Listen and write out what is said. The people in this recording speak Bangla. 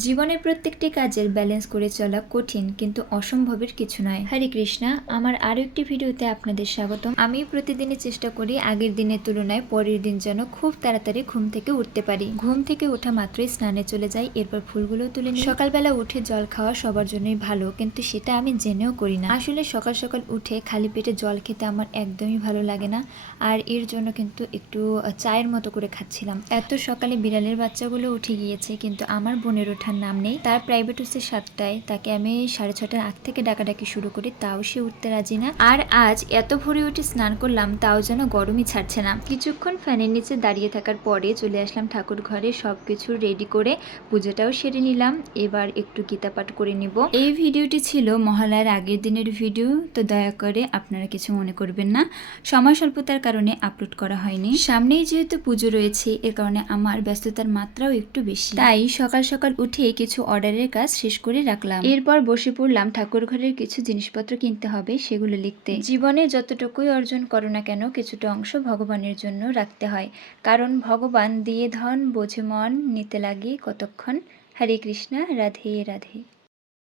জীবনের প্রত্যেকটি কাজের ব্যালেন্স করে চলা কঠিন কিন্তু অসম্ভবের কিছু নয়। হরে কৃষ্ণা, আমার আরও একটি ভিডিওতে আপনাদের স্বাগতম। আমি প্রতিদিনই চেষ্টা করি আগের দিনের তুলনায় পরের দিন যেন খুব তাড়াতাড়ি ঘুম থেকে উঠতে পারি। ঘুম থেকে ওঠা মাত্রই স্নানে চলে যাই, এরপর ফুলগুলো তুলে নিই। সকালবেলা উঠে জল খাওয়া সবার জন্যই ভালো, কিন্তু সেটা আমি জেনেও করি না। আসলে সকাল সকাল উঠে খালি পেটে জল খেতে আমার একদমই ভালো লাগে না, আর এর জন্য কিন্তু একটু চায়ের মতো করে খাচ্ছিলাম। এত সকালে বিড়ালের বাচ্চাগুলো উঠে গিয়েছে, কিন্তু আমার বোনের ওঠার নাম নেই। তার প্রাইভেট হচ্ছে 7টায়, তাকে আমি 6:30টার আগ থেকে ডাকাডাকি শুরু করি, তাও সে উঠতে রাজি না। আর আজ এত ভোরে উঠে স্নান করলাম, তাও যেন গরমই ছাড়ছে না। কিছুক্ষণ ফ্যানের নিচে দাঁড়িয়ে থাকার পরে চলে আসলাম ঠাকুর ঘরে, সবকিছু রেডি করে পুজোটাও সেরে নিলাম। এবার একটু গীতা পাঠ করে নিব। এই ভিডিওটি ছিল মহালয়ার আগের দিনের ভিডিও, তো দয়া করে আপনারা কিছু মনে করবেন না, সময় স্বল্পতার কারণে আপলোড করা হয়নি। সামনেই যেহেতু পুজো রয়েছে, এর কারণে আমার ব্যস্ততার মাত্রাও একটু বেশি, তাই সকাল সকাল উঠে কিছু অর্ডারের কাজ শেষ করে রাখলাম। এরপর বসে পড়লাম ঠাকুর ঘরের কিছু জিনিসপত্র কিনতে হবে, সেগুলো লিখতে। জীবনে যতটুকুই অর্জন করো না কেন, কিছুটা অংশ ভগবানের জন্য রাখতে হয়, কারণ ভগবান দিয়ে ধন বোঝে মন, নিতে লাগে কতক্ষণ। হরে কৃষ্ণা, রাধে রাধে।